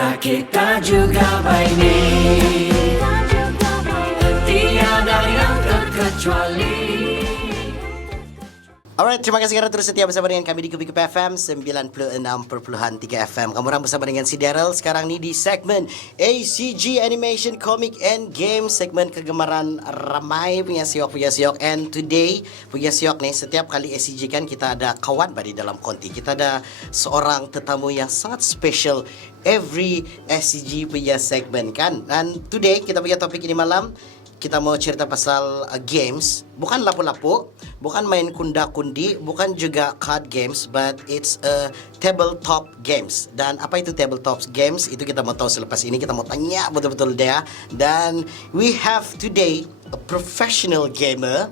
Kita juga baini, tiada yang terkecuali. Alright, terima kasih kerana terus setia bersama dengan kami di Kupikupifm 96.3 FM. Kamu orang bersama dengan si Daryl sekarang ni di segmen ACG Animation Comic and Game, segmen kegemaran ramai punya siok. And today punya siok ni, setiap kali ACG kan kita ada kawan di dalam konti. Kita ada seorang tetamu yang sangat special every ACG punya segmen kan. Dan today kita punya topik ini malam, kita mau cerita pasal games. Bukan lapu-lapu, bukan main kunda-kundi, bukan juga card games, but it's a tabletop games. Dan apa itu tabletop games? Itu kita mau tahu selepas ini. Kita mau tanya betul-betul dia. Dan we have today a professional gamer,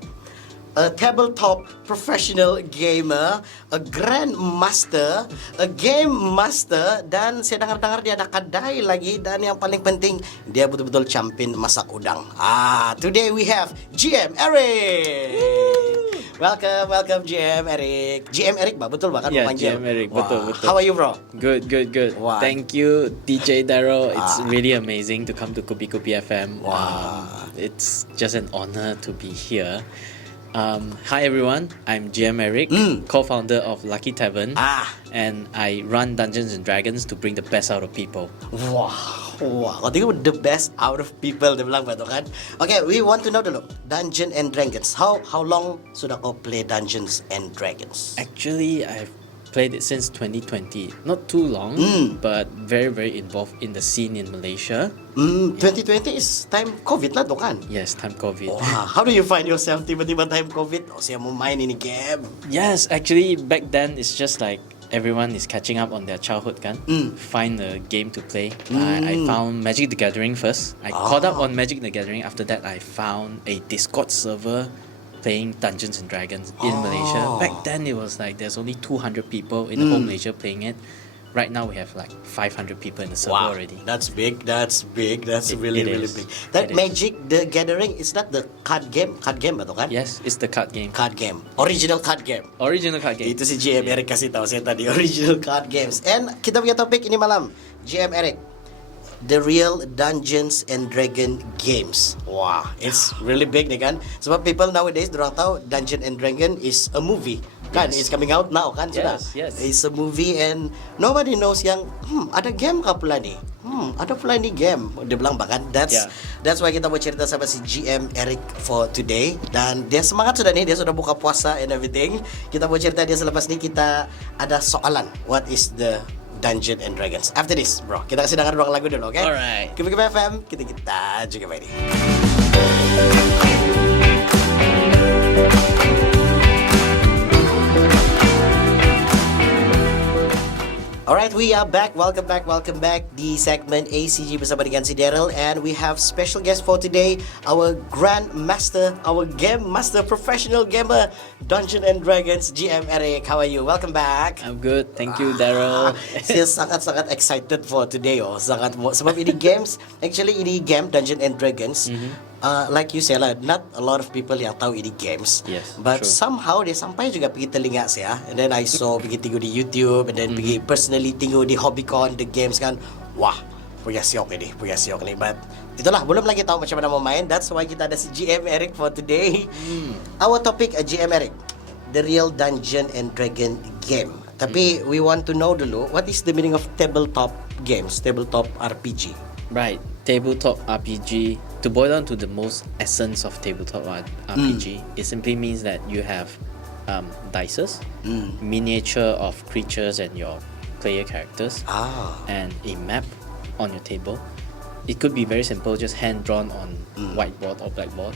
a tabletop professional gamer, a grandmaster, a game master, dan saya dengar-dengar dia ada kedai lagi, dan yang paling penting dia betul-betul champion masak udang. Today we have GM Eric. Welcome GM Eric. GM Eric betul kan Yeah, memanggil? GM Eric, betul. How are you, bro? Good. Wow. Thank you, DJ Daryl. It's really amazing to come to Kupikupifm. Wow. It's just an honor to be here. Hi everyone, I'm GM Eric, co-founder of Lucky Tavern, and I run Dungeons and Dragons to bring the best out of people. Wah, kau tengok the best out of people, dia bilang betul kan? Okay, we want to know dulu, Dungeons and Dragons. How long sudah kau play Dungeons and Dragons? Actually, I've played it since 2020. Not too long, but very involved in the scene in Malaysia. 2020 is time COVID lah tu kan? Yes, time COVID. Wah, how do you find yourself tiba-tiba time COVID? Saya mau main ini game. Yes, actually back then it's just like everyone is catching up on their childhood kan. Find a game to play. I found Magic the Gathering first. I caught up on Magic the Gathering. After that, I found a Discord server playing Dungeons and Dragons in Malaysia. Back then it was like there's only 200 people in the whole Malaysia playing it. Right now we have like 500 people in the server already. That's big. That's really it big. is. That It Magic the Gathering, is that the card game betul kan? Yes, it's the card game. Card game. Original card game. Original card game. Itu si GM Eric kasih tahu saya tadi, original card games. And kita punya topik ini malam, GM Eric, the real Dungeons and Dragon games. Wah, it's really big nih kan. Sebab people nowadays dorang tahu Dungeon and Dragon is a movie. Kan, it's coming out now kan sudah. Yes. It's a movie and nobody knows yang ada game kah pula nih? Ada pula ni game. Dia bilang bahkan that's why kita mau cerita sama si GM Eric for today. Dan dia semangat sudah nih, dia sudah buka puasa and everything. Kita mau cerita dia selepas ni. Kita ada soalan, what is the Dungeon and Dragons? After this, bro, kita kasih dengar dua lagu dulu, okay? Alright. Kupikupifm, kita juga baini. Alright, we are back. Welcome back. Di segmen ACG bersama dengan si Daryl, and we have special guest for today, our grandmaster, our game master, professional gamer, Dungeons and Dragons, GM Eric. How are you? Welcome back. I'm good. Thank you, Daryl. Saya sangat excited for today. Sebab ini games, actually ini game Dungeons and Dragons. Like you said lah, not a lot of people yang tahu ini games. Yes, but true. somehow dia sampai juga pergi telinga saya. And then I saw pergi tengok di YouTube, and then pergi personally tengok di HobbyCon the games kan. Wah, punya siok ni. But itulah, belum lagi tahu macam mana mau main. That's why kita ada si GM Eric for today. Our topic, GM Eric, the real Dungeon and Dragon game. Tapi we want to know dulu, what is the meaning of tabletop games, tabletop RPG? Right, tabletop RPG. To boil down to the most essence of tabletop RPG, it simply means that you have dices, miniature of creatures and your player characters, and a map on your table. It could be very simple, just hand drawn on whiteboard or blackboard,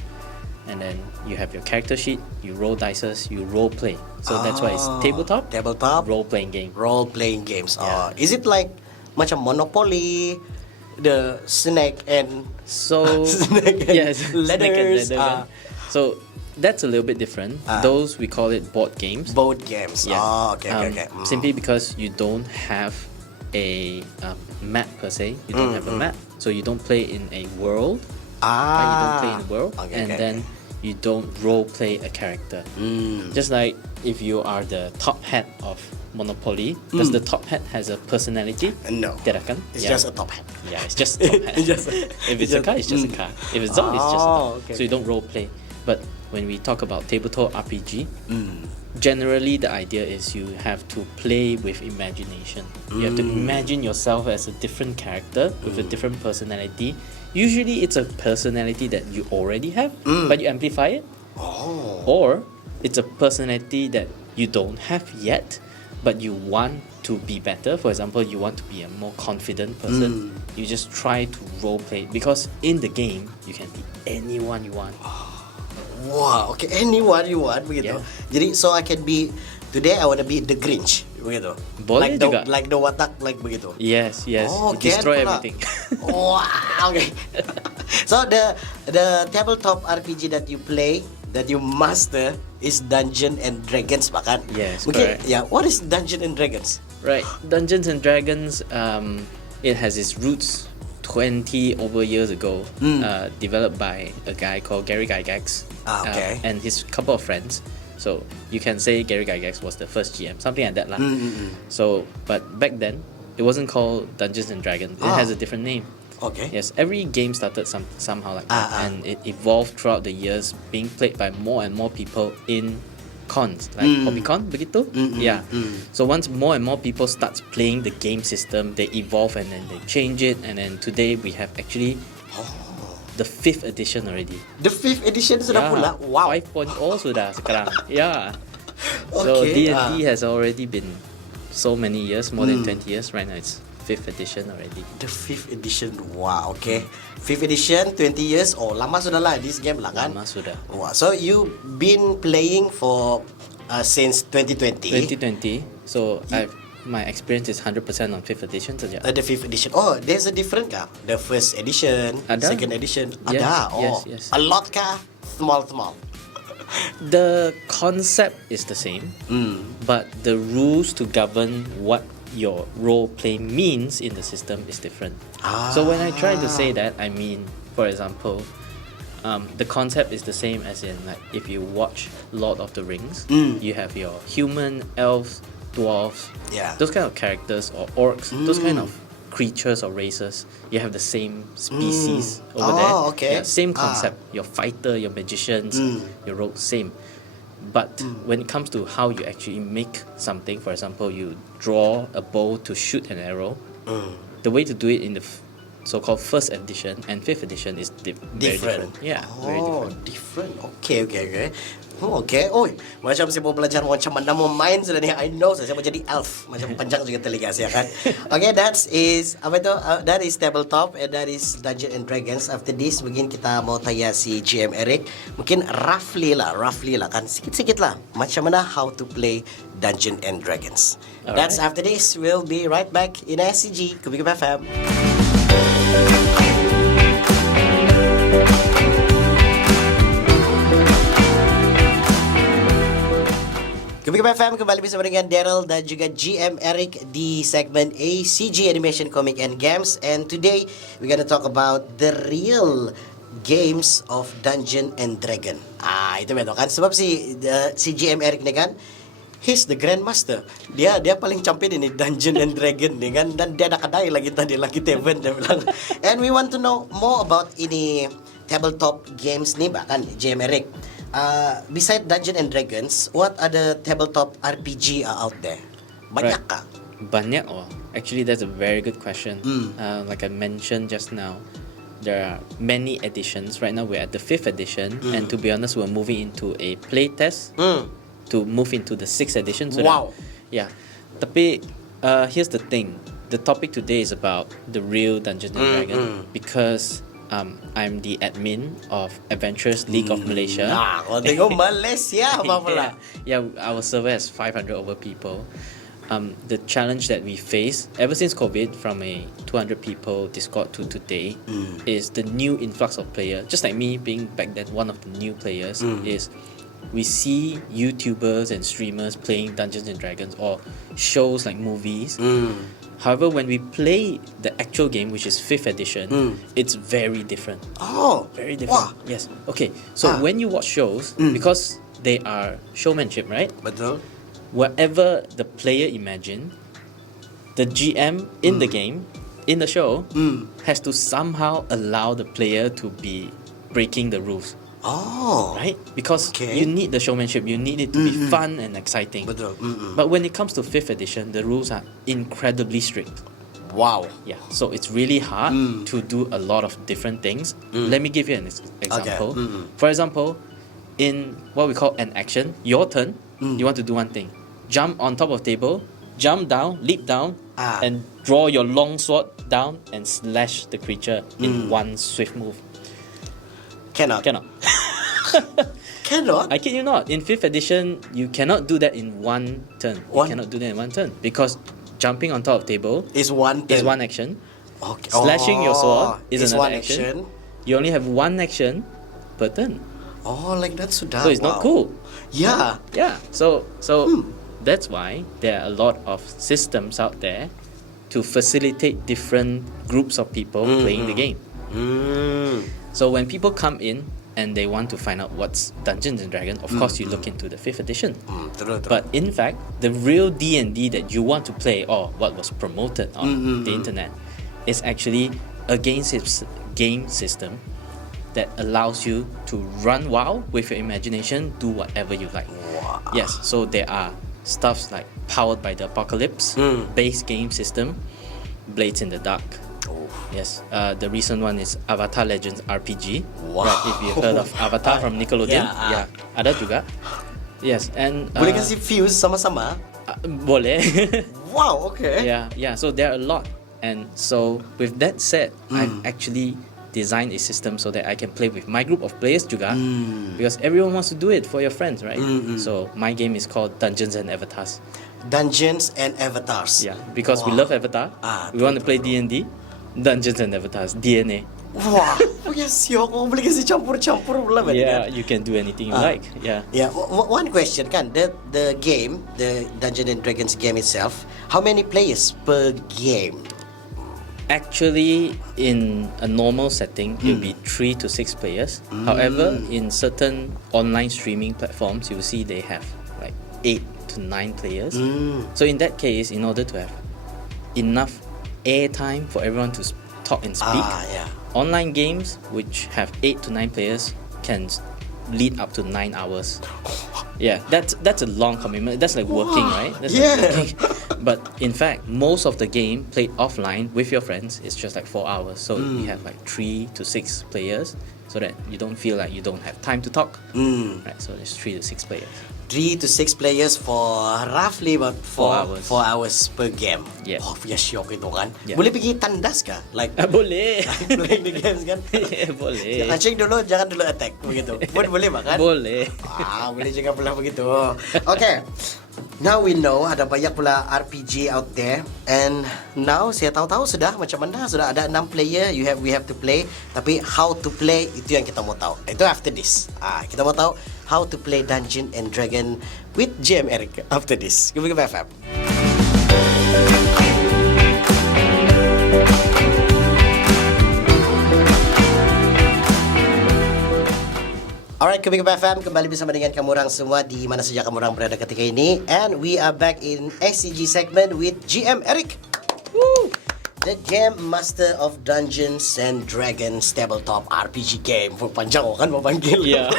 and then you have your character sheet. You roll dices, you role play. So that's why it's tabletop role playing game. Role playing games. Is it like macam Monopoly? The snake and yes, letters. Snake and leather. So that's a little bit different. Those we call it board games. Board games. Yeah. Okay. Simply because you don't have a map per se. You don't have a map, so you don't play in a world. Right? You don't play in a world, then you don't role play a character. Just like if you are the top hat of Monopoly, does the top hat has a personality? No. Tidak kan? It's just a top hat. Yeah, it's just a top hat. If it's a car, it's just a car. If it's dog, it's just a dog. Okay. So you don't role play. But when we talk about tabletop RPG, generally the idea is you have to play with imagination. You have to imagine yourself as a different character with a different personality. Usually it's a personality that you already have, but you amplify it. Or it's a personality that you don't have yet, but you want to be better. For example, you want to be a more confident person. You just try to role play, because in the game you can be anyone you want. Wow, okay, anyone you want begitu. Yeah. Jadi so I can be today I wanna be the Grinch begitu. Boleh juga. Like the watak like begitu. Yes, Oh, you destroy pula. everything. Wow, okay. So the tabletop RPG that you play, that you master, is Dungeon and Dragons bahkan. Yes, Okay, correct. yeah. What is Dungeon and Dragons? Right, Dungeons and Dragons, it has its roots 20 over years ago, developed by a guy called Gary Gygax Okay. and his couple of friends. So you can say Gary Gygax was the first GM, something like that lah. So, but back then it wasn't called Dungeons and Dragons. It has a different name. Okay. Yes, every game started somehow like that, and it evolved throughout the years, being played by more and more people in cons, like Hobbycon, begitu. Yeah. So once more and more people starts playing the game system, they evolve and then they change it, and then today we have actually the 5th edition already. The 5th edition sudah pula. Wow. 5.0 sudah sekarang. Yeah. So Okay, D&D has already been so many years, more than 20 years. Right now it's 5th edition already. The 5th edition. Wow, okay. 5th edition, 20 years. Oh, lama sudah lah this game lah kan? Lama sudah. Wow. So you been playing for since 2020. 2020. So my experience is 100% on 5th edition saja. The 5th edition. Oh, there's a different kah? The first edition, Ada. second edition. Yes, Ada. Oh, yes. a lot kah? Small. The concept is the same, but the rules to govern what your role play means in the system is different. So when I try to say that, I mean, for example, the concept is the same as in, like, if you watch Lord of the Rings, you have your human, elves, dwarves, Yeah. those kind of characters, or orcs, those kind of creatures or races. You have the same species over there. Okay. Yeah, same concept. Your fighter, your magicians, your rogues, same. But when it comes to how you actually make something, for example, you draw a bow to shoot an arrow, the way to do it in the so-called first edition and 5th edition is very different. Yeah, very different. Okay. Okay. Oi, macam saya mau belajar macam mana mau main sudah ni. I know saya mau jadi elf. Macam panjang juga telinga saya kan. Okay, that is apa itu? That is tabletop and that is Dungeons and Dragons. After this, mungkin kita mau tanya si GM Eric. Mungkin roughly lah kan. Sikit-sikit lah. Macam mana how to play Dungeons and Dragons. That's after this. We'll be right back in SCG Kupikupifm. Kupikupifm kembali bersama dengan Daryl dan juga GM Eric di segmen ACG Animation Comic and Games, and today we're gonna talk about the real games of Dungeon and Dragon. Itu betul kan, sebab si GM Eric ni kan, he's the Grandmaster. Dia paling champion ini Dungeon and Dragon ni kan, dan dia ada kedai lagi tadi lagi Tavern dia bilang. And we want to know more about ini tabletop games ni bahkan GM Eric. Beside Dungeons and Dragons, what other tabletop RPG are out there? Banyak kah? Banyak. Actually, that's a very good question. Like I mentioned just now, there are many editions. Right now, we're at the 5th edition, and to be honest, we're moving into a playtest to move into the 6th edition. So Wow. Yeah. Tapi here's the thing. The topic today is about the real Dungeons and Dragons because I'm the admin of Adventurers League of Malaysia. Kalau tengok Malaysia apa pula? Yeah, our server has 500 over people. The challenge that we face ever since COVID, from a 200 people Discord to today, is the new influx of players. Just like me being back then one of the new players, is we see YouTubers and streamers playing Dungeons and Dragons or shows like movies. However, when we play the actual game, which is 5th edition, it's very different. Oh, Very different. Wah. Yes. Okay. So when you watch shows, because they are showmanship, right? Betul. whatever the player imagine, the GM in the game, in the show, has to somehow allow the player to be breaking the rules. Oh. Right? Because Okay. you need the showmanship, you need it to be fun and exciting. Betul. But when it comes to 5th edition, the rules are incredibly strict. Wow. Yeah, so it's really hard to do a lot of different things. Let me give you an example. For example, in what we call an action, your turn, you want to do one thing. Jump on top of table, jump down, leap down, and draw your long sword down and slash the creature in one swift move. Cannot. Cannot. Cannot? I kid you not. In 5th edition, you cannot do that in one turn. You cannot do that in one turn because jumping on top of table Is one is turn. one action. Okay. Slashing your sword is is another one action. You only have one action per turn. Oh, like that sudah. So it's not cool. Yeah. Yeah. So that's why there are a lot of systems out there to facilitate different groups of people playing the game. So when people come in and they want to find out what's Dungeons and Dragons, of course you look into the 5th edition. True. But in fact, the real D&D that you want to play, or what was promoted on the internet, is actually a game system that allows you to run wild with your imagination, do whatever you like. Wow. Yes, so there are stuffs like Powered by the Apocalypse, base game system, Blades in the Dark. Yes, the recent one is Avatar Legends RPG. Wow. Right, if you've heard of Avatar from Nickelodeon. Yeah, Ada juga. Yes, and Boleh kasih views sama-sama? boleh. Wow, okay. Yeah. So there are a lot, and so with that said, I've actually designed a system so that I can play with my group of players juga, because everyone wants to do it for your friends, right? So my game is called Dungeons and Avatars. Dungeons and Avatars. Yeah, because we love Avatar. We want to play D&D. Dungeons and Avatars, DNA. Wah, yes, yo, kau boleh kasih campur-campur pula kan? Yeah, you can do anything you like. Yeah. Yeah, one question kan, the game, the Dungeons and Dragons game itself, how many players per game? Actually, in a normal setting, it will be 3 to 6 players. However, in certain online streaming platforms, you will see they have like 8 to 9 players. So in that case, in order to have enough airtime for everyone to talk and speak, online games which have 8 to 9 players can lead up to 9 hours. Yeah, that's a long commitment. That's like working, right? That's like working. But in fact, most of the game played offline with your friends is just like 4 hours. So you have like 3 to 6 players, so that you don't feel like you don't have time to talk. Right, so there's 3 to 6 players. 3 to 6 players for roughly about 4 hours per game. Yeah. Oh, ya syok itu kan. Yeah. Boleh pergi tandas kah? Like Boleh. playing the games kan? Boleh. Launching dulu, jangan dulu attack begitu. Boleh kan? Boleh. Boleh juga pula begitu. Okay. Now we know ada banyak pula RPG out there, and now saya tahu sudah macam mana, sudah ada 6 player we have to play, tapi how to play itu yang kita mau tahu. Itu after this. Kita mau tahu how to play Dungeon and Dragon with GM Eric after this. Kupikupifm. Alright, Kupikupifm kembali bersama dengan kamu orang semua di mana saja kamu orang berada ketika ini, and we are back in SCG segment with GM Eric. Woo! The Game Master of Dungeons and Dragons Tabletop RPG game. Panjang kan mau panggil. Yeah.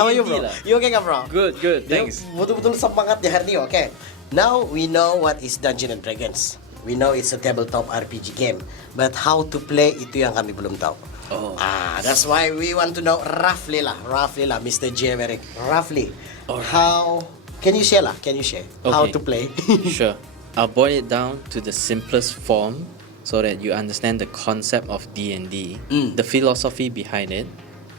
How are you, bro? You okay kan, bro? Good. Thanks. Betul-betul semangat di hari ini, okay? Now we know what is Dungeons and Dragons. We know it's a tabletop RPG game, but how to play itu yang kami belum tahu. That's why we want to know roughly lah, Mr. GM Eric. Roughly, how can you share how to play? Sure. I'll boil it down to the simplest form so that you understand the concept of D&D, the philosophy behind it.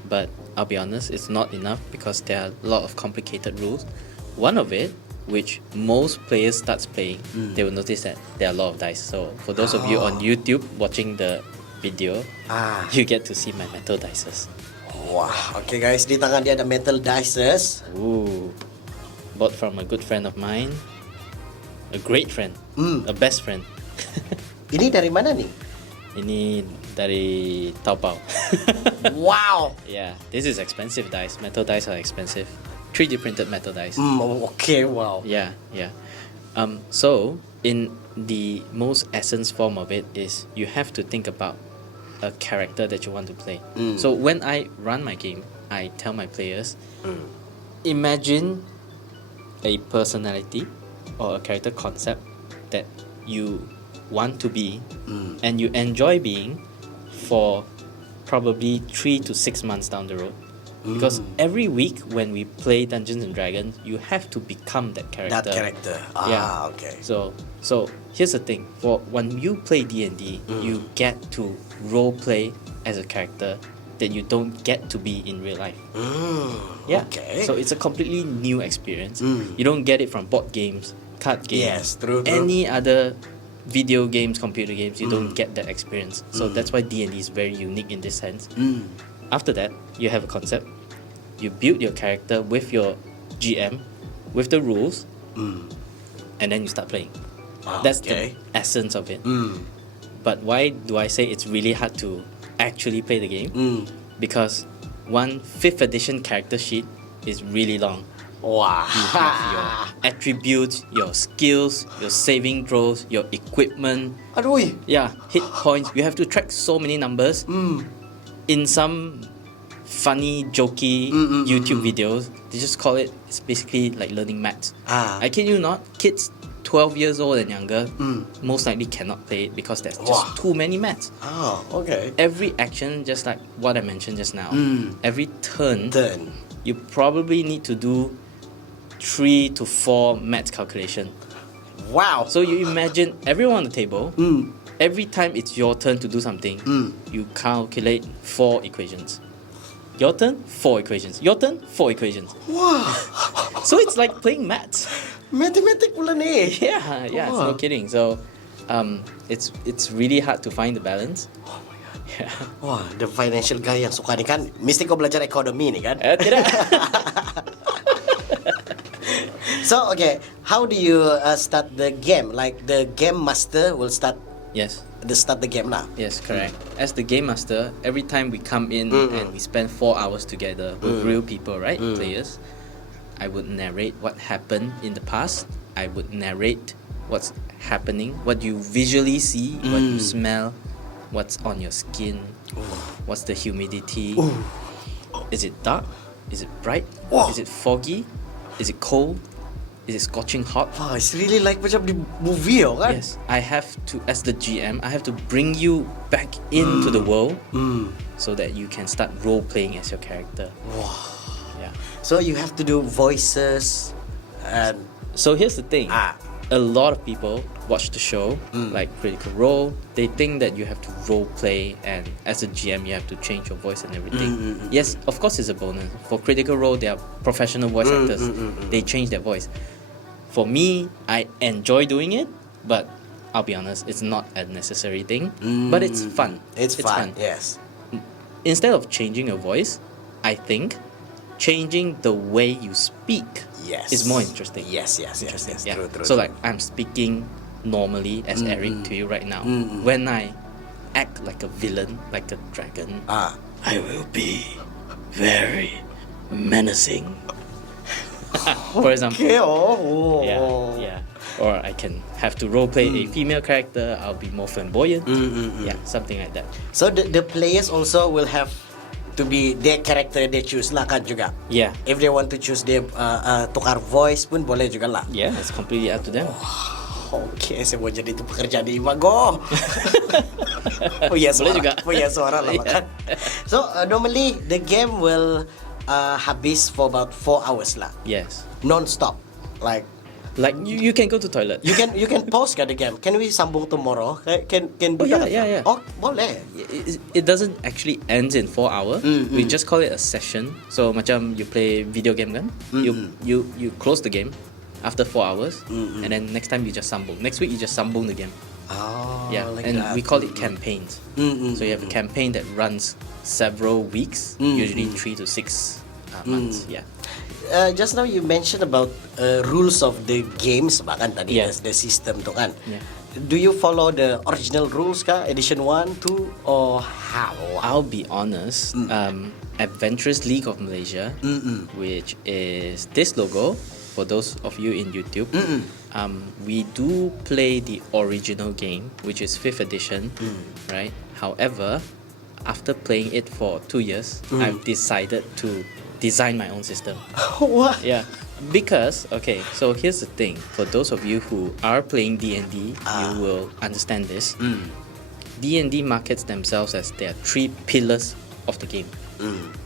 But I'll be honest, it's not enough because there are a lot of complicated rules. One of it, which most players starts playing, they will notice that there are a lot of dice. So for those of you on YouTube watching the video, you get to see my metal dices. Wah, okay guys, di tangan dia ada metal dices. Ooh, bought from a good friend of mine, a great friend, a best friend. Ini dari mana nih? Ini dari Taobao. Wow. Yeah, this is expensive dice. Metal dice are expensive. 3D printed metal dice. Okay, wow. Yeah, yeah. So in the most essence form of it is you have to think about a character that you want to play. So when I run my game, I tell my players, imagine a personality or a character concept that you want to be and you enjoy being for probably 3 to 6 months down the road. Because every week when we play Dungeons and Dragons, you have to become that character. That character. Yeah. Okay. So here's the thing: for when you play D&D, you get to role play as a character that you don't get to be in real life. Yeah. Okay. So it's a completely new experience. You don't get it from board games, card games, Yes, true. any other video games, computer games. You don't get that experience. So that's why D&D is very unique in this sense. After that, you have a concept. You build your character with your GM, with the rules, and then you start playing. That's the essence of it. But why do I say it's really hard to actually play the game? Because one 5th edition character sheet is really long. Wow. You have your attributes, your skills, your saving throws, your equipment. Aduh. Yeah, hit points. You have to track so many numbers. In some funny, jokey YouTube videos, they just call it, it's basically like learning maths. I kid you not, kids 12 years old and younger most likely cannot play it because there's just too many maths. Oh, okay. Every action, just like what I mentioned just now, every turn, Turn. you probably need to do 3 to 4 maths calculation. Wow. So you imagine everyone on the table, every time it's your turn to do something, you calculate 4 equations. Your turn, 4 equations. Your turn, 4 equations. Wow. So it's like playing maths. Matematik pula ni. Yeah, it's no kidding. So it's really hard to find the balance. Oh my god. Yeah. Wah, the financial guy yang suka ni kan, mesti kau belajar ekonomi ni kan? Tidak. So, okay, how do you start the game? Like the game master will start Yes. the game lah. Yes, correct. As the game master, every time we come in and we spend 4 hours together with real people, right? Players. I would narrate what happened in the past. I would narrate what's happening, what you visually see, what you smell, what's on your skin, what's the humidity. Is it dark? Is it bright? Is it foggy? Is it cold? Is it scorching hot? Wah, it's really like macam di movie kan? Yes, I have to, as the GM, I have to bring you back into the world so that you can start role playing as your character. Wow. Yeah. So you have to do voices and So here's the thing. A lot of people watch the show, like Critical Role. They think that you have to role play, and as a GM, you have to change your voice and everything. Yes, of course, it's a bonus. For Critical Role, they are professional voice actors. They change their voice. For me, I enjoy doing it, but I'll be honest, it's not a necessary thing. But it's fun. It's fun. Yes. Instead of changing your voice, I think changing the way you speak is more interesting. Yes. Interesting. True. So like I'm speaking normally as Eric to you right now. When I act like a villain, like a dragon, I will be very menacing. For example. Okay. Yeah. Or I can have to role play a female character. I'll be more flamboyant. Yeah, something like that. So the players also will have to be their character they choose lah kan juga. Yeah. If they want to choose their tukar voice pun boleh juga lah. Yeah, it's completely up to them. Okay, saya mau jadi itu pekerjaan di Imago. Boleh suara. juga. Punya suara lah kan. So normally the game will habis for about 4 hours lah. Yes. Non-stop. Like you can go to toilet. you can pause kan the game. Can we sambung tomorrow? Can do that? Yeah. Oh, boleh. It doesn't actually end in 4 hours. We just call it a session. So macam you play video game kan? You close the game after 4 hours, and then next time you just sambung. Next week you just sambung the game. Oh, Yeah, like and that. we call it campaigns. So you have a campaign that runs several weeks, usually 3 to 6 months. Yeah. Just now you mentioned about rules of the games bahkan tadi Yeah. the system tu kan. Yeah. do you follow the original rules kah? Edition 1, 2 or how? I'll be honest. Adventurous League of Malaysia, which is this logo. For those of you in YouTube, we do play the original game, which is 5th edition, right? However, after playing it for 2 years, I've decided to design my own system. What? Yeah, because okay, so here's the thing. For those of you who are playing D&D, you will understand this. D&D markets themselves as there are 3 pillars of the game: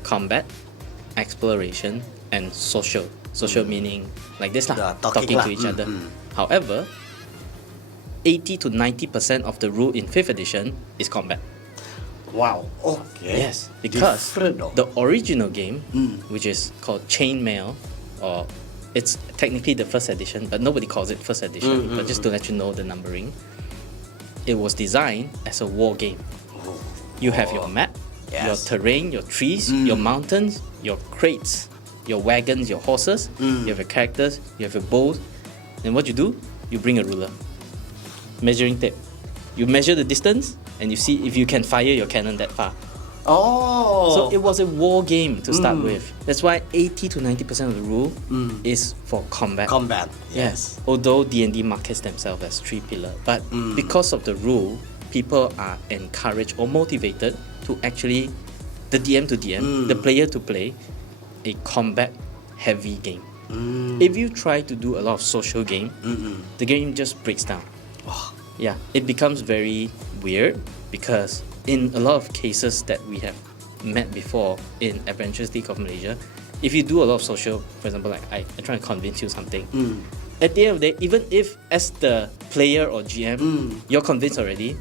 combat, exploration, and social. Social meaning like this lah, talking to each other. However, 80 to 90% of the rule in 5th edition is combat. Wow. Okay. Yes, because Different, though. the original game, which is called Chainmail, or it's technically the 1st edition, but nobody calls it 1st edition. But just to let you know the numbering, it was designed as a war game. You have your map, your terrain, your trees, your mountains, your crates, your wagons, your horses, you have your characters, you have your bows, and what you do, you bring a ruler, measuring tape. You measure the distance, and you see if you can fire your cannon that far. Oh. So it was a war game to start with. That's why 80 to 90% of the rule is for combat. Combat. Yes. Although D&D markets themselves as 3 pillar, but because of the rule, people are encouraged or motivated to actually, the DM to DM, the player to play a combat heavy game. If you try to do a lot of social game, the game just breaks down. Yeah, it becomes very weird because in a lot of cases that we have met before in Adventurous League of Malaysia, if you do a lot of social, for example, like I try to convince you something, at the end of the day, even if as the player or GM, you're convinced already,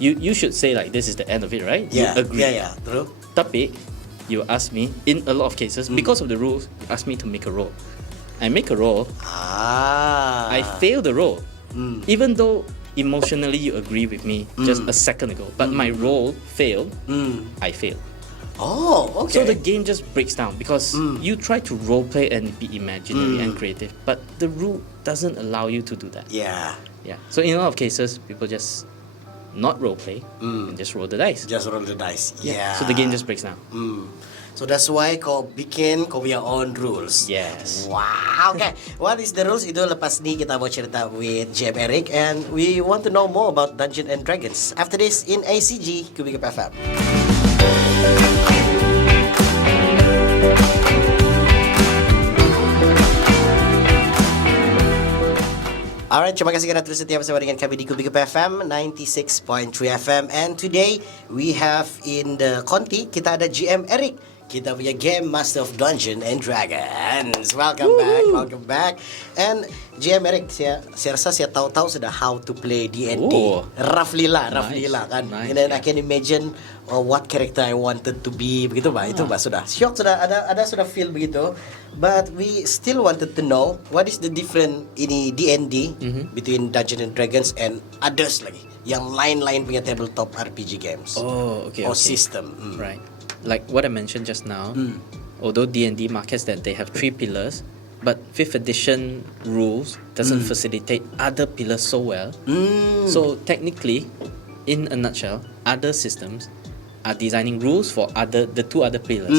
you should say like this is the end of it, right? Yeah. You agree. Yeah. True. Tapi, you ask me, in a lot of cases, because of the rules, you ask me to make a roll. I make a roll, I fail the roll. Even though emotionally you agree with me just a second ago, but my roll failed, I failed. Oh, okay. So the game just breaks down because you try to roleplay and be imaginary and creative, but the rule doesn't allow you to do that. Yeah. Yeah. So in a lot of cases, people just not roleplay and just roll the dice. Just roll the dice. Yeah. So the game just breaks down. So that's why kau bikin kau punya own rules. Yes. Wow. Okay. What is the rules? Itu lepas ni kita mau cerita with JM Eric, and we want to know more about Dungeons and Dragons after this in ACG Kupikupifm. Alright, terima kasih kerana terus setia bersama dengan kami di Kupikupifm 96.3 FM. And today we have in the Conti, kita ada GM Eric, kita punya Game Master of Dungeons and Dragons. Welcome back. And GM Eric, saya rasa saya tahu sudah how to play D&D. Roughly lah kan. Nice, And then I can imagine what character I wanted to be, begitu bah. Itu bah sudah. Syok sudah ada sudah feel begitu. But we still wanted to know what is the difference ini D&D between Dungeons and Dragons and others lagi, yang lain-lain punya tabletop RPG games. Okay. System. Right. Like what I mentioned just now, although D&D markets that they have 3 pillars, but 5th edition rules doesn't facilitate other pillars so well. So technically, in a nutshell, other systems are designing rules for the 2 other pillars.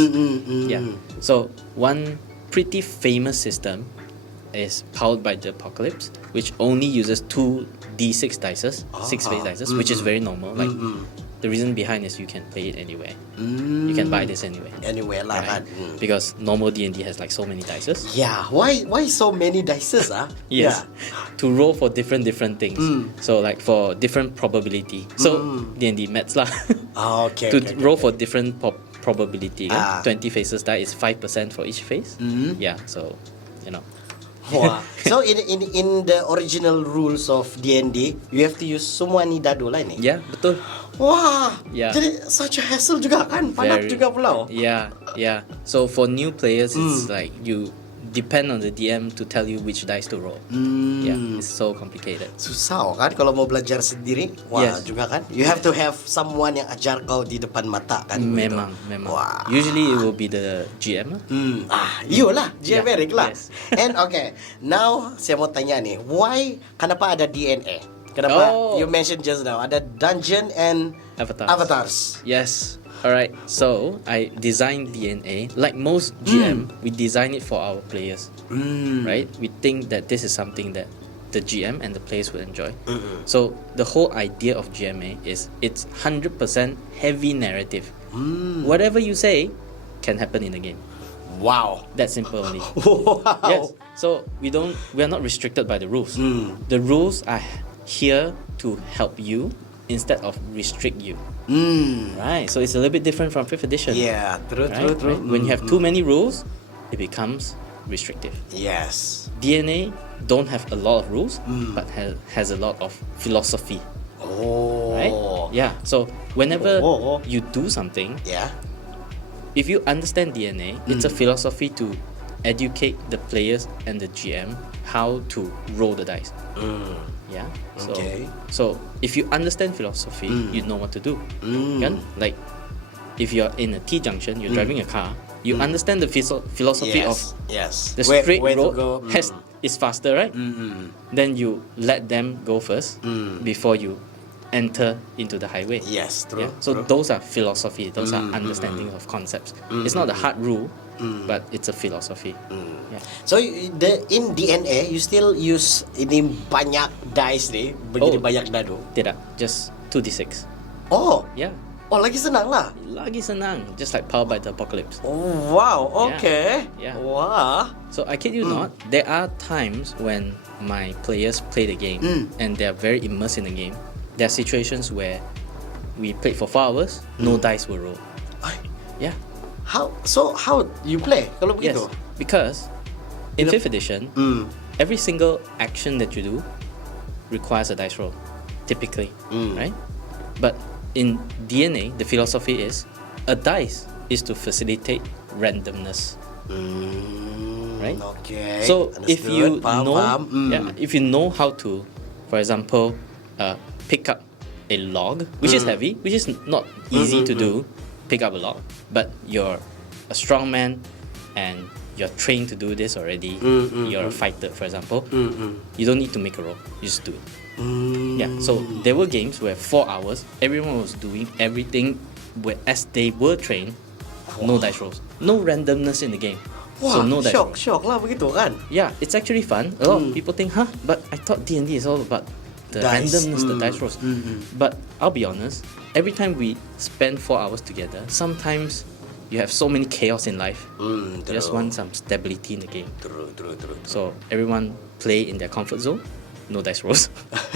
Yeah. So one pretty famous system is Powered by the Apocalypse, which only uses 2 D6 dices, 6-face dices, which is very normal. Like the reason behind is you can play it anywhere. You can buy this anywhere. Anywhere lah kan. Because normal D&D has like so many dices. Yeah, why so many dices ah? Yes. To roll for different things. So like for different probability. So D&D maths lah. Okay. To roll for different probability. 20 faces die is 5% for each face. Yeah, so you know. Wah. So in the original rules of D&D, you have to use semua ni dadu lah ni. Yeah, betul. Wah. Yeah. Jadi such a hassle juga kan, padat juga pula. Yeah. So for new players, it's like you depend on the DM to tell you which dice to roll. Yeah, it's so complicated. Susah kan kalau mau belajar sendiri. Wah, Yes. juga kan. You have to have someone yang ajar kau di depan mata kan. Memang. Wah. Usually it will be the GM. Iyalah, GM Yeah, Eric lah. yes. And okay, now saya mau tanya nih, why kenapa ada DNA? Kenapa Oh. you mentioned just now ada dungeon and avatars. Yes. All right. So I designed DNA like most GM. We design it for our players, right? We think that this is something that the GM and the players will enjoy. So the whole idea of GMA is it's 100% heavy narrative. Whatever you say can happen in the game. Wow. That simple only. Wow. Yes. So we are not restricted by the rules. The rules are here to help you instead of restrict you. Right. So it's a little bit different from 5th edition. Yeah, true. Right? When you have too many rules, it becomes restrictive. Yes. DNA don't have a lot of rules, but has a lot of philosophy. Oh. Right? Yeah. So whenever Oh. you do something, Yeah. if you understand DNA, it's a philosophy to educate the players and the GM how to roll the dice. Yeah. So, Okay. so if you understand philosophy, you know what to do. Kan? Like if you're in a T junction, you're driving a car, you understand the philosophy of Yes. the straight Where to road go. is faster, right? Then you let them go first before you enter into the highway. Yes, true. Yeah? So true. those are philosophy. Those are understanding of concepts. It's not a hard rule, but it's a philosophy. Yeah. So in DNA you still use ini banyak dice nih, begini Oh. banyak dado. Tidak, just 2d6. Oh. Yeah. Oh, lagi senang lah. Lagi senang, just like Powered by the Apocalypse. Oh, wow. Okay. Yeah. Wah. So I kid you not, there are times when my players play the game and they are very immersed in the game. There are situations where we played for 4 hours, no dice were rolled. Ay, Yeah. How you play kalau Yes. begitu? Because in 5th edition, every single action that you do requires a dice roll, typically, right? But in DNA, the philosophy is a dice is to facilitate randomness. Right? Okay. So if understood. you Faham, know, faham. if you know how to, for example, pick up a log, which is heavy, which is not easy to do, pick up a log, but you're a strong man and you're trained to do this already. You're a fighter, for example. You don't need to make a roll. You just do it. Yeah. So there were games where 4 hours, everyone was doing everything as they were trained. No dice rolls, no randomness in the game. Wah, So no dice rolls. shock lah begitu kan? Yeah, it's actually fun. A lot of people think, but I thought D&D is all about the Dice. randomness, the dice rolls. But I'll be honest, every time we spend 4 hours together, sometimes you have so many chaos in life. You just want some stability in the game. True. So everyone play in their comfort zone, no dice rolls.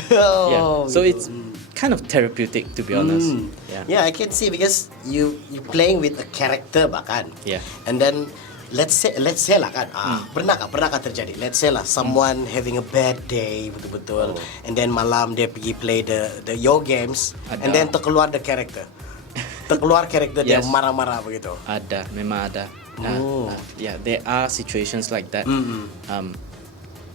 Oh, Yeah. So it's kind of therapeutic, to be honest. Yeah. Yeah, I can see because you playing with a character bahkan. Yeah. And then let's say lah kan, pernah terjadi? Let's say lah someone having a bad day betul-betul, and then malam dia pergi play the your games, Ada. and then terkeluar the character, dia Yes. marah-marah begitu. Ada, memang ada. Oh. Yeah, there are situations like that.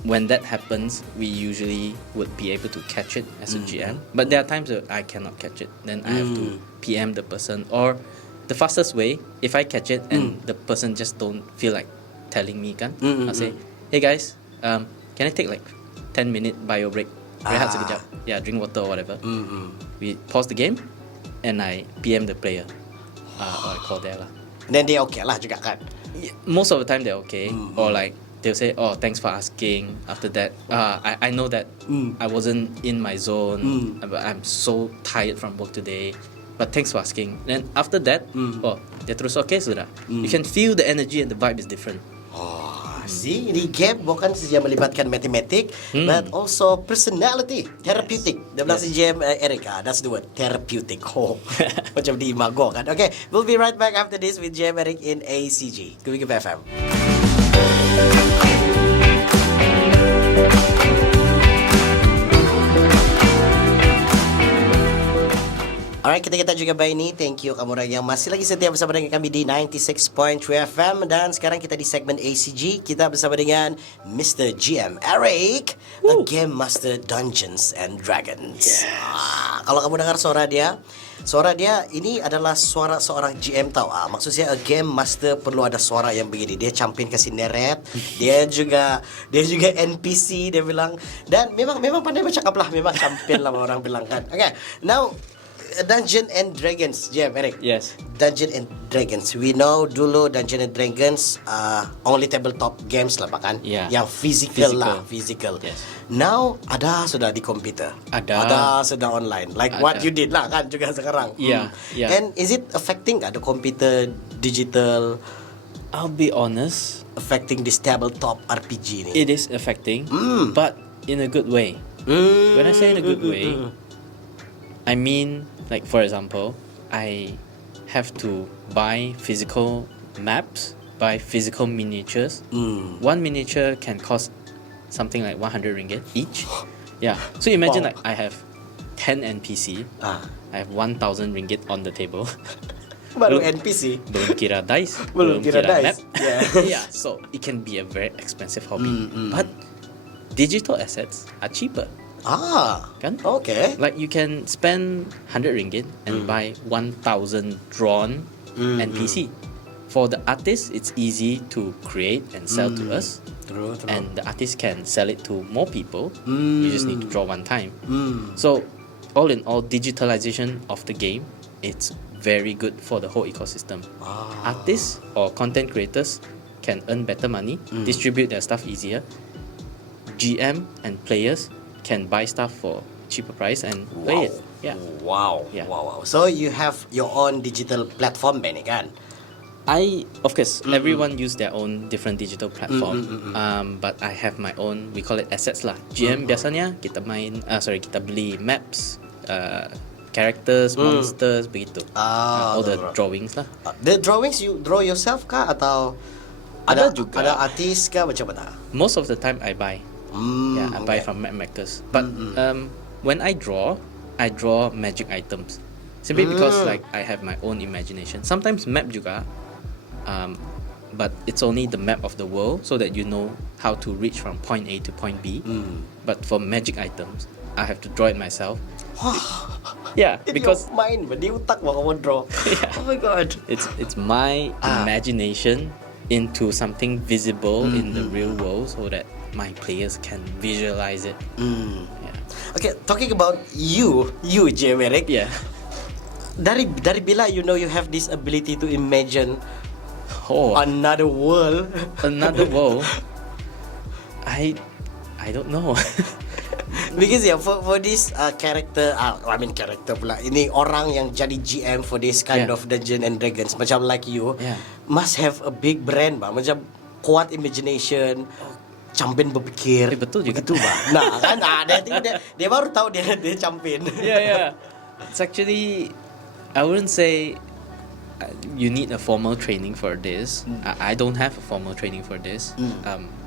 When that happens, we usually would be able to catch it as a GM. But there are times that I cannot catch it. Then I have to PM the person. Or the fastest way, if I catch it and the person just don't feel like telling me, kan, I'll say, hey guys, can I take like 10-minute bio break? Rehat sekejap. Yeah, drink water or whatever. We pause the game and I PM the player. Or I call there lah. And then dia okay lah juga kan? Most of the time they're okay. Or like they'll say, oh, thanks for asking. After that, I know that I wasn't in my zone. But I'm so tired from work today. But thanks for asking. Then after that, dia terus okay sudah. You can feel the energy and the vibe is different. See, ini game bukan saja melibatkan matematik, but also personality, therapeutic. Dia bilang si GM Erika, that's the word, therapeutic. Oh, macam di Imago kan. Okay, we'll be right back after this with GM Eric in ACG. KUPITV. Alright, kita juga baini. Thank you kamu orang yang masih lagi setia bersama dengan kami di 96.3 FM. Dan sekarang kita di segmen ACG. Kita bersama dengan Mr. GM Eric, a Game Master Dungeons and Dragons. Kalau kamu dengar suara dia ini adalah suara seorang GM tau. Maksudnya a Game Master perlu ada suara yang begini. Dia champion kasih neret. Dia juga NPC dia bilang. Dan memang pandai bercakap lah. Memang champion lah orang bilang kan. Okay, now Dungeon and Dragons, GM Eric. Yes. Dungeon and Dragons. We know dulu Dungeon and Dragons only tabletop games lah bahkan. Yeah. Yang physical. Yes. Now ada sudah di komputer. Ada sudah online. Like what you did lah kan juga sekarang. Yeah. And is it affecting the computer digital I'll be honest, affecting this tabletop RPG ni? it is affecting, but in a good way. When I say in a good way, I mean, like for example, I have to buy physical maps, buy physical miniatures. One miniature can cost something like 100 ringgit each. Yeah. So imagine Wow. like I have 10 NPC. I have 1,000 ringgit on the table. Baru Belum- NPC. Belum kira dice. Belum kira dice. map. Yeah. Yeah. So it can be a very expensive hobby. But digital assets are cheaper. Kan? Okay. Like you can spend 100 ringgit and buy 1,000 drawn NPC. For the artist, it's easy to create and sell to us. True. And the artist can sell it to more people. You just need to draw one time. So, all in all, digitalization of the game, it's very good for the whole ecosystem. Artists or content creators can earn better money, distribute their stuff easier. GM and players can buy stuff for cheaper price and play it. Yeah. Wow. Yeah. Wow. So you have your own digital platform ni kan? Of course, everyone use their own different digital platform. But I have my own, we call it assets lah. GM biasanya kita beli maps, characters, monsters, begitu. All the drawings lah. The drawings you draw yourself kah atau Ada juga. Ada artis kah macam mana? Most of the time I buy. I buy from map makers. But when I draw magic items. Simply because like I have my own imagination. Sometimes map juga. But it's only the map of the world so that you know how to reach from point A to point B. But for magic items, I have to draw it myself. Yeah, because your mind, di otak mo kamu draw. Yeah. Oh my god. it's my imagination into something visible in the real world so that my players can visualize it. Yeah. Okay, talking about you GM Eric. Yeah. Dari bila you know you have this ability to imagine Oh, another world? another world. I don't know. Because for this character, character pula. Ini orang yang jadi GM for this kind Yeah. of Dungeon and Dragons, macam like you, Yeah. must have a big brain, bah. Macam kuat imagination, champion berfikir. Betul juga. Begitu, bah. Nah, kan dia baru tahu dia champion. Yeah. It's actually, I wouldn't say you need a formal training for this. I don't have a formal training for this.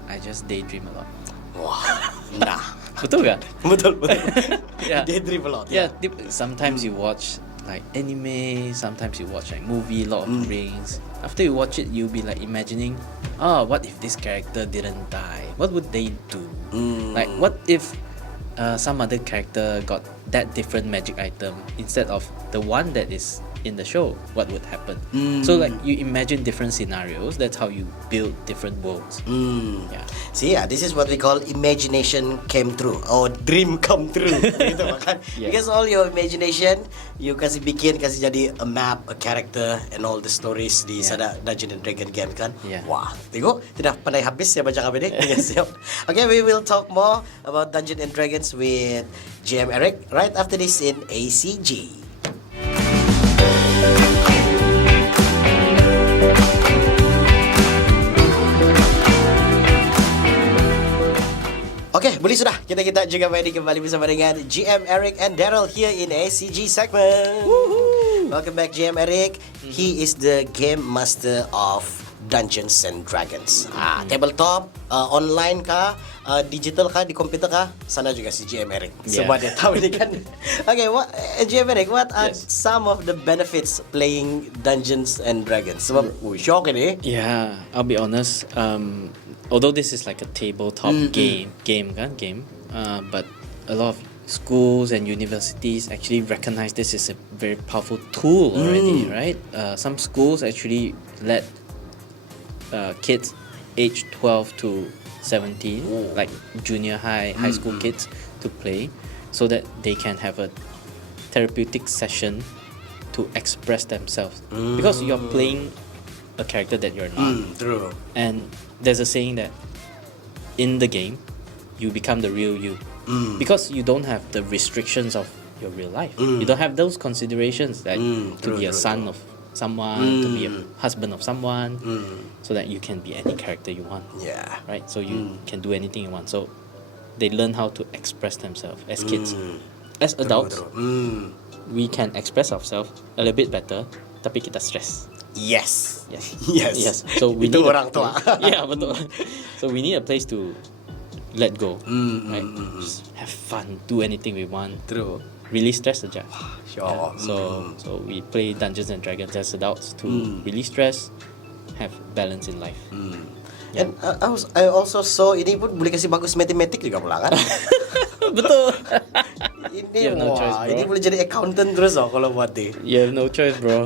I just daydream a lot. Wah, nah. Betul kan? Betul. Yeah. Daydream a lot. Yeah, sometimes you watch like anime, sometimes you watch like movie, Lord of the Rings. After you watch it, you'll be like imagining, what if this character didn't die? What would they do? Like, what if some other character got that different magic item instead of the one that is in the show? What would happen? So like you imagine different scenarios. That's how you build different worlds. Yeah. See, this is what we call imagination came true or dream come true. Gitu kan? Yeah. Because all your imagination, you kasih jadi a map, a character, and all the stories di sana Dungeon and Dragon game kan. Yeah. Wah, tengok tidak pandai habis ya baca kami ni. Siap. Okay, we will talk more about Dungeon and Dragons with GM Eric right after this in ACG. Okay, boleh sudah. Kita juga kembali bersama dengan GM Eric and Daryl here in ACG segment. Welcome back GM Eric. He is the game master of Dungeons and Dragons. Tabletop, online kah, digital kah, di komputer kah? Sana juga si GM Eric. Yeah. Sebab dia tahu ini kan. Okay, GM Eric, what are Yes. some of the benefits playing Dungeons and Dragons? Sebab, shock ini. Yeah, I'll be honest. Although this is like a tabletop game, but a lot of schools and universities actually recognize this as a very powerful tool already, right? Some schools actually let kids aged 12 to 17, like junior high school kids, to play, so that they can have a therapeutic session to express themselves. Because you're playing a character that you're not. True. And there's a saying that in the game, you become the real you. Because you don't have the restrictions of your real life. You don't have those considerations like to be a son of someone, to be a husband of someone, so that you can be any character you want. Yeah. Right? So you can do anything you want. So they learn how to express themselves as kids. As adults, we can express ourselves a little bit better, tapi kita stress. Yes. Yes. Yes. So we Itu need orang tua. Yeah, betul. So we need a place to let go, right? Just have fun, do anything we want. True. Release stress aja. Sure. So we play Dungeons and Dragons as adults to release stress, have balance in life. And I also saw ini pun boleh kasih bagus matematik juga pula kan? Betul. Ini You have no choice, bro. ini boleh jadi accountant terus kalau buat dia. You have no choice, bro.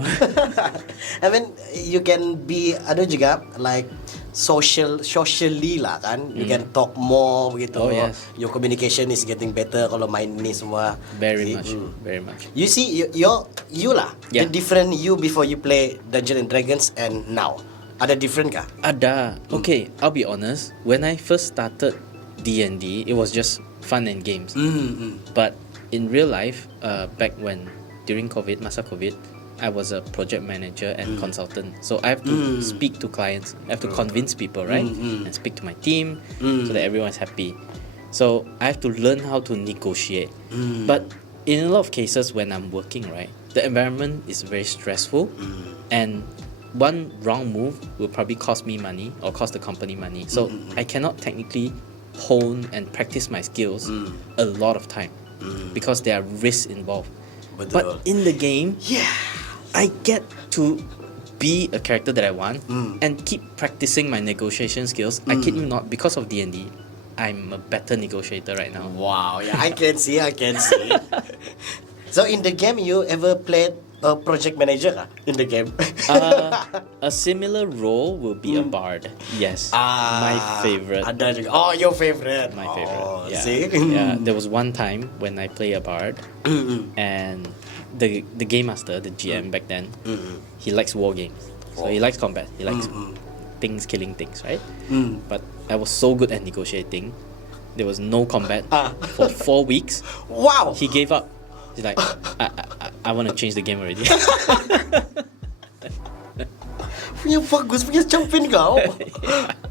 I mean, you can be ada juga like socially lah kan. You can talk more gitu. Oh, yes. Your communication is getting better kalau main ini semua. Very See? much, very much. You see, you lah. Yeah. The different you before you play Dungeons and Dragons and now. Ada different kah? Ada. Okay, I'll be honest. When I first started D&D, it was just fun and games. But in real life, back when during COVID, masa COVID, I was a project manager and consultant. So I have to speak to clients. I have to convince people, right? And speak to my team so that everyone's happy. So I have to learn how to negotiate. But in a lot of cases when I'm working, right, the environment is very stressful, and one wrong move will probably cost me money or cost the company money. So I cannot technically hone and practice my skills a lot of time because there are risks involved. Betul. But in the game, I get to be a character that I want and keep practicing my negotiation skills. I kid you not, because of D&D, I'm a better negotiator right now. Wow, yeah, I can see. So in the game, you ever played a project manager kah in the game? A similar role will be a bard. Yes, my favorite. Ada juga. Oh, your favorite. My favorite. Oh, Yeah. see? Yeah. There was one time when I play a bard, and the game master, the GM back then, he likes war games. So he likes combat. He likes things killing things, right? But I was so good at negotiating. There was no combat for 4 weeks. Wow. He gave up. He's like, I want to change the game already. Punya bagus, punya champion kau.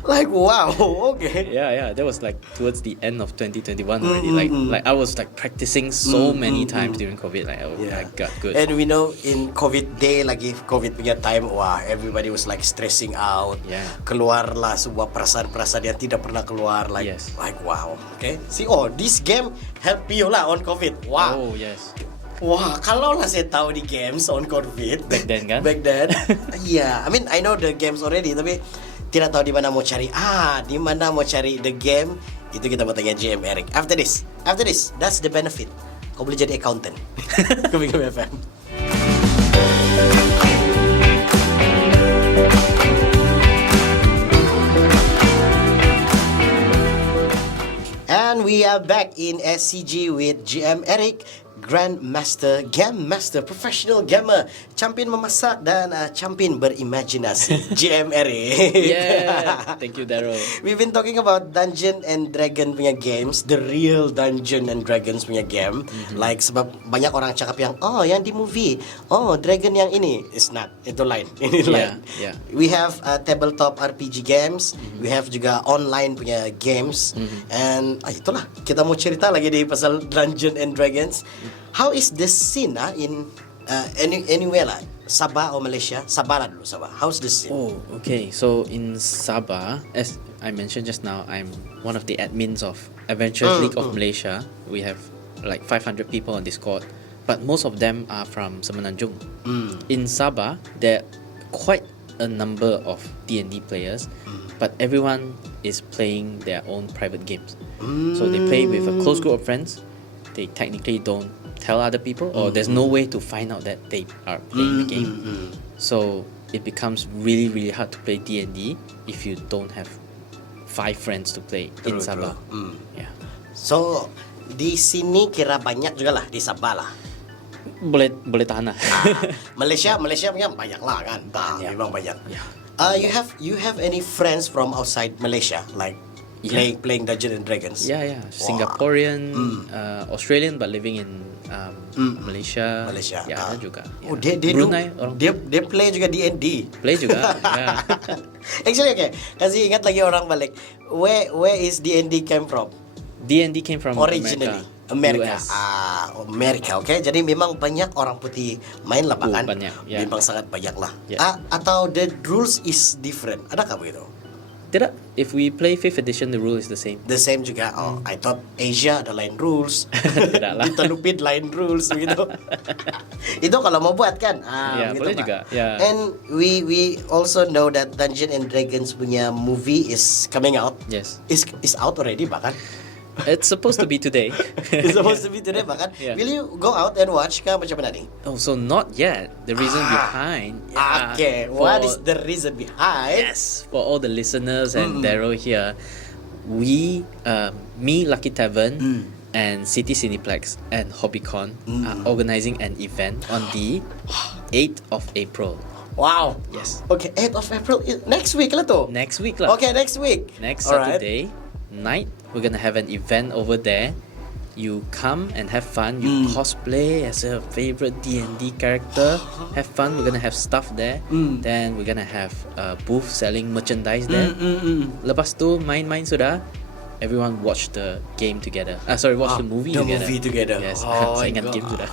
Like wow, okay. Yeah. That was like towards the end of 2021 already. Like I was like practicing so many times during COVID. Like I got good. And we know in COVID day lagi COVID punya time, wah everybody was like stressing out. Yeah. Keluarlah sebuah perasaan-perasaan yang tidak pernah keluar. Like Yes. like wow. Okay. See, this game help you lah on COVID. Wow. Oh yes. Wah, kalau lah saya tahu di games on COVID Back then kan? Back then, yeah. I mean, I know the games already, tapi tidak tahu di mana mau cari. Di mana mau cari the game? Itu kita mau tanya GM Eric. After this, that's the benefit. Kau boleh jadi accountant. Kupikupifm. And we are back in SCG with GM Eric, Grandmaster, Game Master, Professional Gamer, Champion memasak dan Champion berimajinasi. GM Eric. Yeah. Thank you, Daryl. We've been talking about Dungeon and Dragon punya games, the real Dungeon and Dragons punya game. Like sebab banyak orang cakap yang yang di movie, Dragon yang ini. It's not, itu lain. Ini lain. Yeah. We have tabletop RPG games, we have juga online punya games, and itulah kita mau cerita lagi di pasal Dungeon and Dragons. How is the scene in Anywhere lah, Sabah or Malaysia? Sabah lah dulu, Sabah. How's the scene? Oh, okay. So in Sabah, as I mentioned just now, I'm one of the admins of Adventures League of Malaysia. We have like 500 people on Discord, but most of them are from Semenanjung. In Sabah, there are quite a number of D&D players, but everyone is playing their own private games. So they play with a close group of friends. They technically don't tell other people, or there's no way to find out that they are playing the game. So it becomes really, really hard to play D&D if you don't have 5 friends to play in Sabah. Yeah. So di sini kira banyak juga lah di Sabah lah. Boleh tahan lah. Malaysia punya banyak lah kan. Memang banyak. You have any friends from outside Malaysia, like playing Dungeons and Dragons? Yeah. Singaporean, Australian, but living in Malaysia. Ya, ada juga. Oh, dia Brunei, dia play juga D&D. play juga. Yeah. Actually, okay. Kasih ingat lagi orang balik. Where is D&D came from? D&D came from Originally America. US. Amerika, okay. Jadi memang banyak orang putih main lah kan? Banyak, yeah. Memang sangat banyak lah. Yeah. Atau the rules is different? Adakah begitu? Tidak. If we play 5th edition, the rule is the same. The same juga. Oh, I thought Asia ada lain rules. Tidak lah. Ditalupin lain rules begitu. Itu kalau mau buat kan? Ya, boleh juga. Yeah. And we also know that Dungeons and Dragons punya movie is coming out. Yes. Is out already bahkan. It's supposed to be today. It's supposed to be today bahkan. Yeah. Will you go out and watch kah macam mana ni? Oh, so not yet. The reason behind. Yeah, Okay, what is the reason behind? Yes, for all the listeners and Daryl here, we, me, Lucky Tavern, and City Cineplex and Hobbycon are organizing an event on the 8th of April. Wow. Yes. Okay, 8th of April next week lah tu. Next week lah. Okay, next week. Next Alright. Saturday night, we're gonna have an event over there. You come and have fun. You cosplay as a favorite D&D character. Have fun. We're gonna have stuff there. Then we're gonna have a booth selling merchandise there. Lepas tu main-main sudah. Everyone watch the game together. Watch the movie together. Movie together. Yes. Oh Saya my ingat game God. sudah.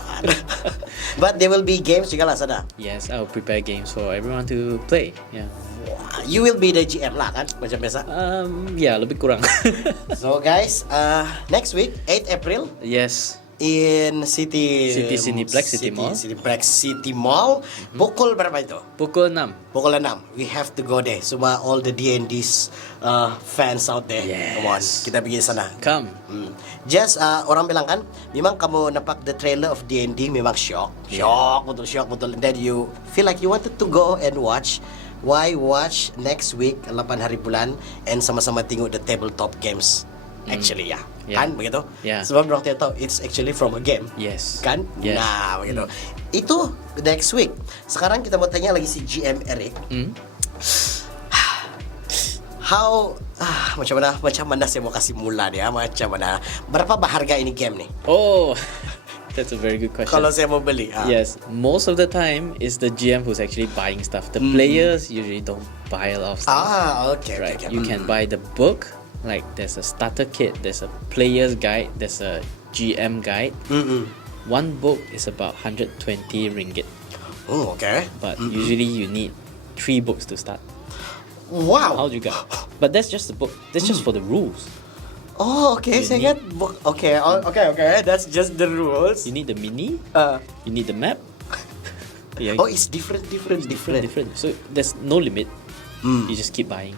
But there will be games juga lah sana. Yes, I'll prepare games for everyone to play. Yeah. You will be the GM lah kan macam biasa. Yeah, lebih kurang. So guys, next week 8 April Yes. in City Cineplex, City Mall. Cineplex City Mall. Pukul berapa itu? Pukul 6. Pukul 6. We have to go there. Semua all the D&D's fans out there. Yes. Come on, kita pergi sana. Come. Just orang bilang kan, memang kamu nampak the trailer of D&D memang shock. Shock betul. And then you feel like you wanted to go and watch. Why watch next week 8 hari bulan and sama-sama tengok the tabletop games? Actually ya. Yeah. Kan begitu? Yeah. Sebab orang tidak tahu it's actually from a game. Yes. Kan? Yes. Nah, begitu. Itu next week. Sekarang kita mau tanya lagi si GM Eric. How macam mana saya mau kasih mula dia? Macam mana? Berapa berharga ini game nih? Oh, that's a very good question. Kalau saya mau beli. Yes, most of the time it's the GM who's actually buying stuff. The players usually don't buy a lot of stuff. Okay. Right. Okay. You can buy the book. Like there's a starter kit, there's a player's guide, there's a GM guide. One book is about 120 ringgit. Oh, okay. But usually you need 3 books to start. Wow. How juga? But that's just the book. That's just for the rules. Oh, okay. Saya ingat book. Okay. That's just the rules. You need the mini. You need the map. Yeah. Oh, it's different. So there's no limit. You just keep buying.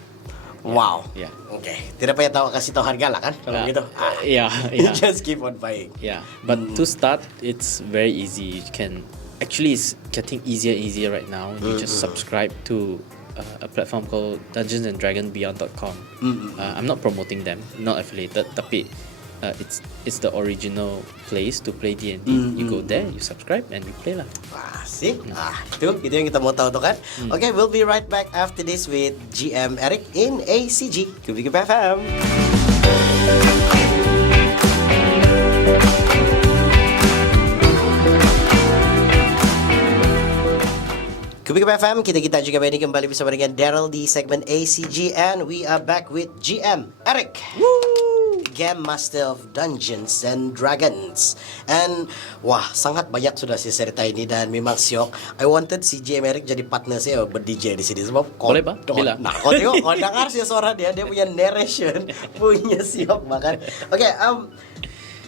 Wow. Yeah. Okay. Tidak payah kasih tahu harga lah kan? Kalau begitu. Yeah. Just keep on buying. Yeah. But to start, it's very easy. You can actually, it's getting easier right now. You just subscribe to a platform called Dungeons and Dragons Beyond.com. I'm not promoting them, not affiliated, tapi it's the original place to play D&D. You go there, you subscribe, and you play lah. See? Itu yang kita mau tahu tuh kan. Okay, we'll be right back after this with GM Eric in ACG Kupikupifm. Kupikupifm, kita juga baini kembali bersama dengan Daryl di segmen ACG, and we are back with GM Eric. Woo! Game Master of Dungeons and Dragons. And wah, sangat banyak sudah si cerita ini dan memang siok. I wanted si J Merrick jadi partner saya ber-DJ di sini sebab Boleh, Pak? Bila? Nah, kau tengok, kau dengar sih suara dia punya narration punya siok bahkan. Okay,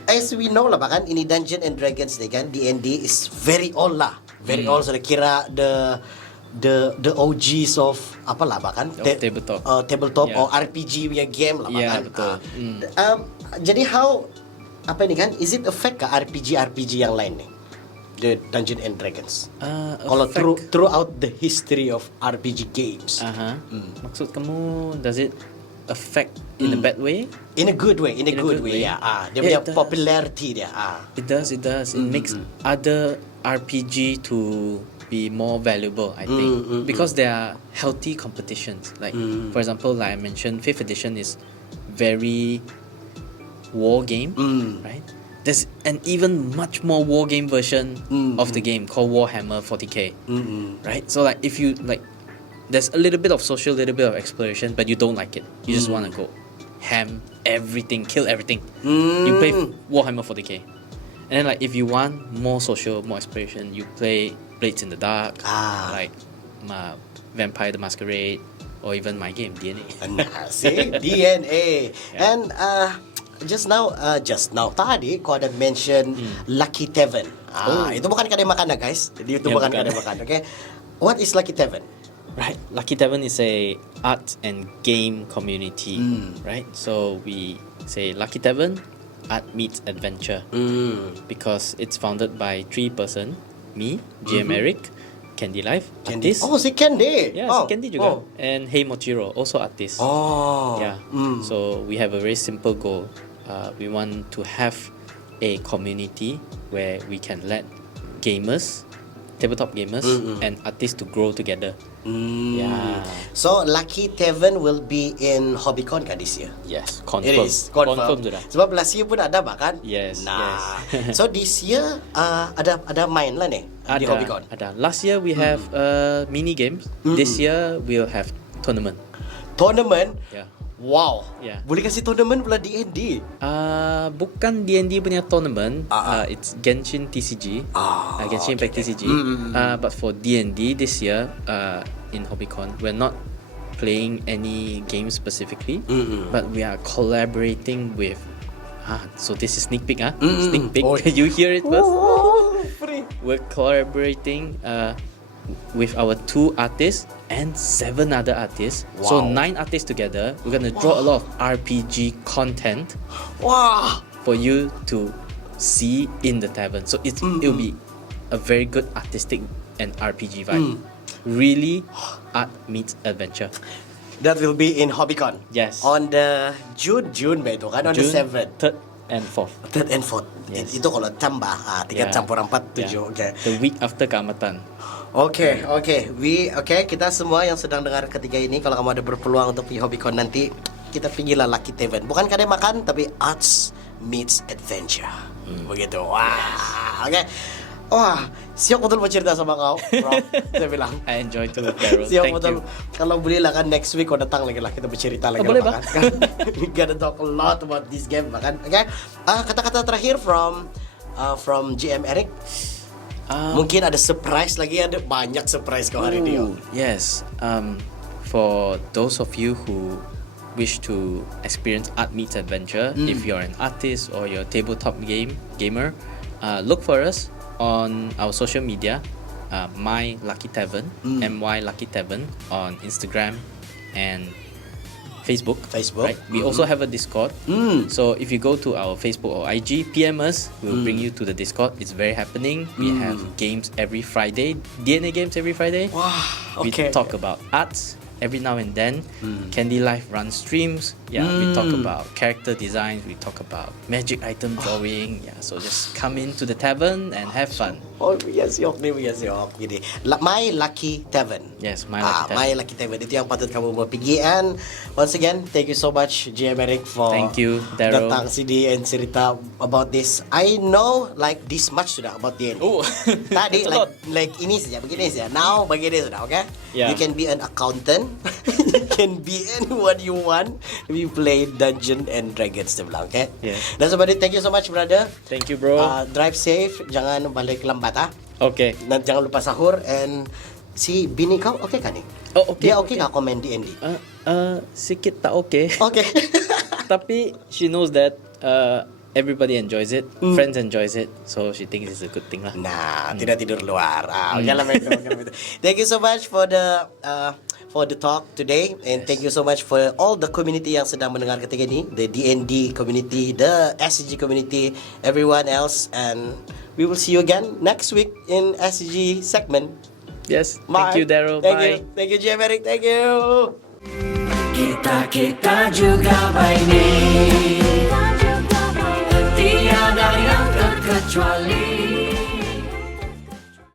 as we know lah bahkan ini Dungeons and Dragons ni kan, D&D is very old lah. Very old, sudah kira the OGs of apalah bahkan tabletop. Tabletop Yeah. or RPG punya game lah Yeah, bahkan. betul. Jadi how apa ni kan, is it affect ke RPG yang lain ni, the Dungeon and Dragons? Kalau throughout the history of RPG games. Maksud kamu, does it affect in a bad way? In a good way, ya. Dia punya it does. popularity dia. It does. It makes other RPG to be more valuable, I think, because there are healthy competitions. Like, for example, like I mentioned, 5th edition is very war game, right? There's an even much more war game version of the game called Warhammer 40k, right? So like, if you like, there's a little bit of social, little bit of exploration, but you don't like it. You just want to go ham everything, kill everything. You play Warhammer 40k. And then like, if you want more social, more exploration, you play Blades in the Dark, like Vampire the Masquerade, or even my game, DNA. Nah, see, DNA. And just now tadi kau ada mention Lucky Tavern. Itu bukan kedai makan guys. Jadi itu bukan kedai makan, okay? What is Lucky Tavern? Right, Lucky Tavern is a art and game community, right? So we say Lucky Tavern, art meets adventure, because it's founded by 3-person, me, GM Eric, Candy Life, artist. Oh, si Candy. Yeah, si Candy juga. And Hey Mochiro, also artist. Yeah. So we have a very simple goal. We want to have a community where we can let gamers, tabletop gamers, and artists to grow together. Yeah. So Lucky Tavern will be in HobbyCon kan this year? Yes, It confirm. is confirm sudah. Sebab last year pun ada bahkan. Yes, Nah, yes. so this year ada main lah nih di HobbyCon. Ada. Last year we have mini games. This year we'll have tournament. Tournament. Yeah. Wow. Yeah. Boleh kasih tournament pula D&D. Bukan D&D punya tournament. It's Genshin TCG. Genshin Impact TCG. But for D&D this year, in HobbyCon, we're not playing any games specifically, but we are collaborating with. So this is sneak peek, Sneak peek. Oh. You hear it first. Free. We're collaborating with our 2 artists and 7 other artists. So 9 artists together. We're gonna draw a lot of RPG content Wah. for you to see in the tavern. So it'll be a very good artistic and RPG vibe. Really, art meets adventure. That will be in HobbyCon. Yes. On the June ba itu kan? On the 7th. 3rd and 4th. 3rd and 4th. Yes. Itu kalau tambah 3 campur 4 7. Yeah. Okay. The week after keamatan. Okay. Kita semua yang sedang dengar ketiga ini, kalau kamu ada berpeluang untuk pergi HobbyCon nanti, kita pergilah Lucky Tavern. Bukan kedai makan, tapi arts meets adventure. Begitu. Wah. Okay. Wah, siap betul bercerita sama kau, bro. Saya bilang. I enjoy too, Daryl. Siap Thank betul. you. Kalau boleh lah kan next week kau datang lagi lah, kita bercerita lagi. Boleh, lah, kan? We gotta talk a lot about this game bahkan. Okay. Kata-kata terakhir from GM Eric. Mungkin ada surprise lagi, ada banyak surprise kau hari ini. Yes. For those of you who wish to experience art meets adventure, if you're an artist or you're a tabletop gamer, look for us on our social media, My Lucky Tavern, MY Lucky Tavern on Instagram and Facebook. Right? We also have a Discord. So if you go to our Facebook or IG, PM us. We'll bring you to the Discord. It's very happening. We have games every Friday, DNA games every Friday. Wow. Okay. We talk about arts every now and then. Candy Life runs streams. Yeah, we talk about character designs. We talk about magic item drawing. Yeah, so just come into the tavern and have fun. Oh, yes, yok nih, yes, yok. Gini. My Lucky Tavern. Yes, My Lucky Tavern. My Lucky Tavern. Itu yang patut kamu mau pergi. And once again, thank you so much, GM Eric, for Thank you, Daryl. datang sini and cerita about this. I know like this much sudah about the Oh, tadi that's a lot. like ini saja, begini saja. Now begini sudah, okay? Yeah. You can be an accountant. You can be anyone you want. We play Dungeon and Dragons dia bilang, okay? Yeah. Dan sebab thank you so much, brother. Thank you, bro. Drive safe, jangan balik lambat Okay. Dan jangan lupa sahur. And si bini kau okay kan ni? Oh, okay. Dia okay kah komen D&D? Sikit tak okay. Okay. Tapi she knows that everybody enjoys it, friends enjoys it, so she thinks it's a good thing lah. Nah, tidak tidur luar. Janganlah main gitu. Thank you so much for the talk today, and thank you so much for all the community yang sedang mendengar ketika ini, the D&D community, the SCG community, everyone else, and we will see you again next week in SCG segment. Yes, Bye. thank you, Daryl. Bye. Thank you, GM Eric. Thank you. Kita juga baini, tiada yang terkecuali.